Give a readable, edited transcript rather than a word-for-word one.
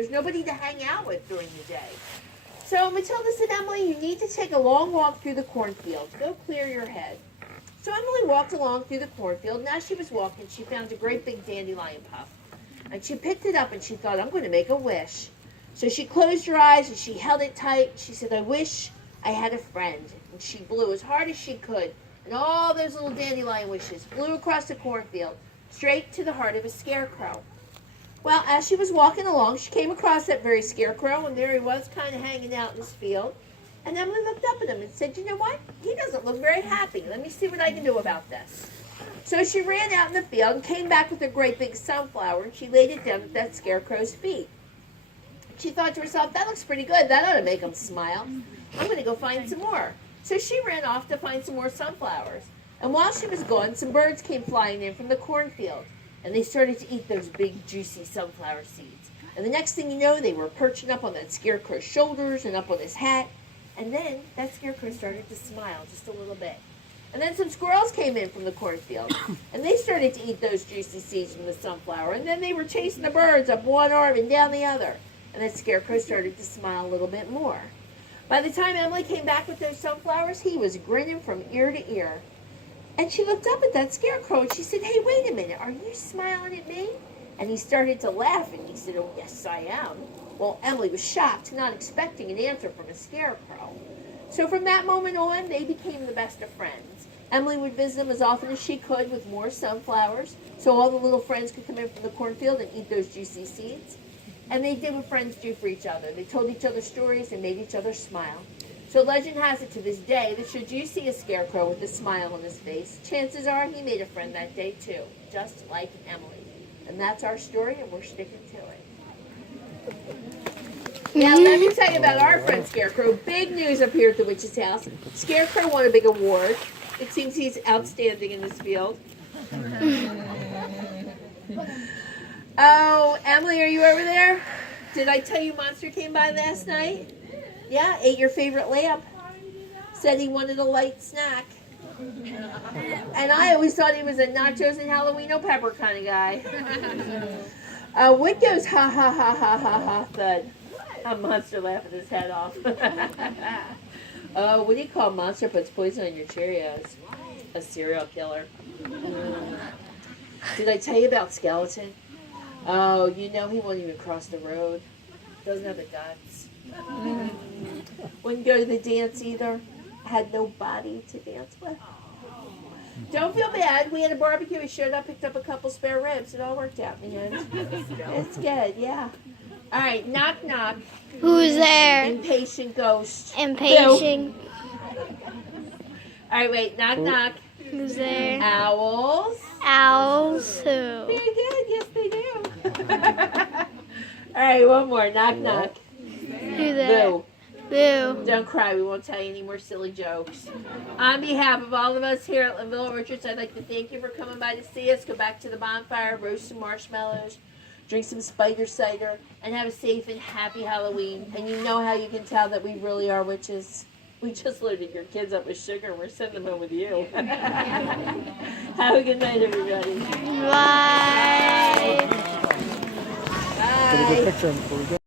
There's nobody to hang out with during the day. So Matilda said, Emily, you need to take a long walk through the cornfield. Go clear your head. So Emily walked along through the cornfield, and as she was walking, she found a great big dandelion puff. And she picked it up, and she thought, I'm going to make a wish. So she closed her eyes, and she held it tight. She said, I wish I had a friend. And she blew as hard as she could. And all those little dandelion wishes flew across the cornfield, straight to the heart of a scarecrow. Well, as she was walking along, she came across that very scarecrow, and there he was kind of hanging out in this field. And Emily looked up at him and said, you know what? He doesn't look very happy. Let me see what I can do about this. So she ran out in the field and came back with a great big sunflower, and she laid it down at that scarecrow's feet. She thought to herself, that looks pretty good. That ought to make him smile. I'm going to go find some more. So she ran off to find some more sunflowers. And while she was gone, some birds came flying in from the cornfield. And they started to eat those big, juicy sunflower seeds. And the next thing you know, they were perching up on that scarecrow's shoulders and up on his hat. And then that scarecrow started to smile just a little bit. And then some squirrels came in from the cornfield. And they started to eat those juicy seeds from the sunflower. And then they were chasing the birds up one arm and down the other. And that scarecrow started to smile a little bit more. By the time Emily came back with those sunflowers, he was grinning from ear to ear. And she looked up at that scarecrow and she said, hey, wait a minute, are you smiling at me? And he started to laugh and he said, oh, yes, I am. Well, Emily was shocked, not expecting an answer from a scarecrow. So from that moment on, they became the best of friends. Emily would visit them as often as she could with more sunflowers, so all the little friends could come in from the cornfield and eat those juicy seeds. And they did what friends do for each other. They told each other stories and made each other smile. So legend has it to this day that should you see a scarecrow with a smile on his face, chances are he made a friend that day too, just like Emily. And that's our story, and we're sticking to it. Now let me tell you about our friend Scarecrow. Big news up here at the witch's house. Scarecrow won a big award. It seems he's outstanding in this field. Oh, Emily, are you over there? Did I tell you Monster came by last night? Yeah, ate your favorite lamp. Said he wanted a light snack. And I always thought he was a nachos and jalapeno pepper kind of guy. Wood goes ha ha ha ha ha ha thud. A Monster laughing his head off. What do you call Monster puts poison on your Cheerios? A serial killer. Did I tell you about Skeleton? Oh, you know he won't even cross the road. Doesn't have the guts. Wouldn't go to the dance either. Had no body to dance with. Don't feel bad. We had a barbecue. We showed up, picked up a couple spare ribs. It all worked out in the end. It's good, yeah. All right, knock, knock. Who's there? Impatient ghost. Impatient. All right, wait. Knock, knock. Who's there? Owls. Owls who? Very good. Yes, they do. All right, one more. Knock, knock. Who's there? Boo. Boo. Don't cry. We won't tell you any more silly jokes. On behalf of all of us here at Linville Orchards, I'd like to thank you for coming by to see us. Go back to the bonfire, roast some marshmallows, drink some spider cider, and have a safe and happy Halloween. And you know how you can tell that we really are witches. We just loaded your kids up with sugar and we're sending them in with you. Have a good night, everybody. Bye. Bye. Get a good picture of him before we go.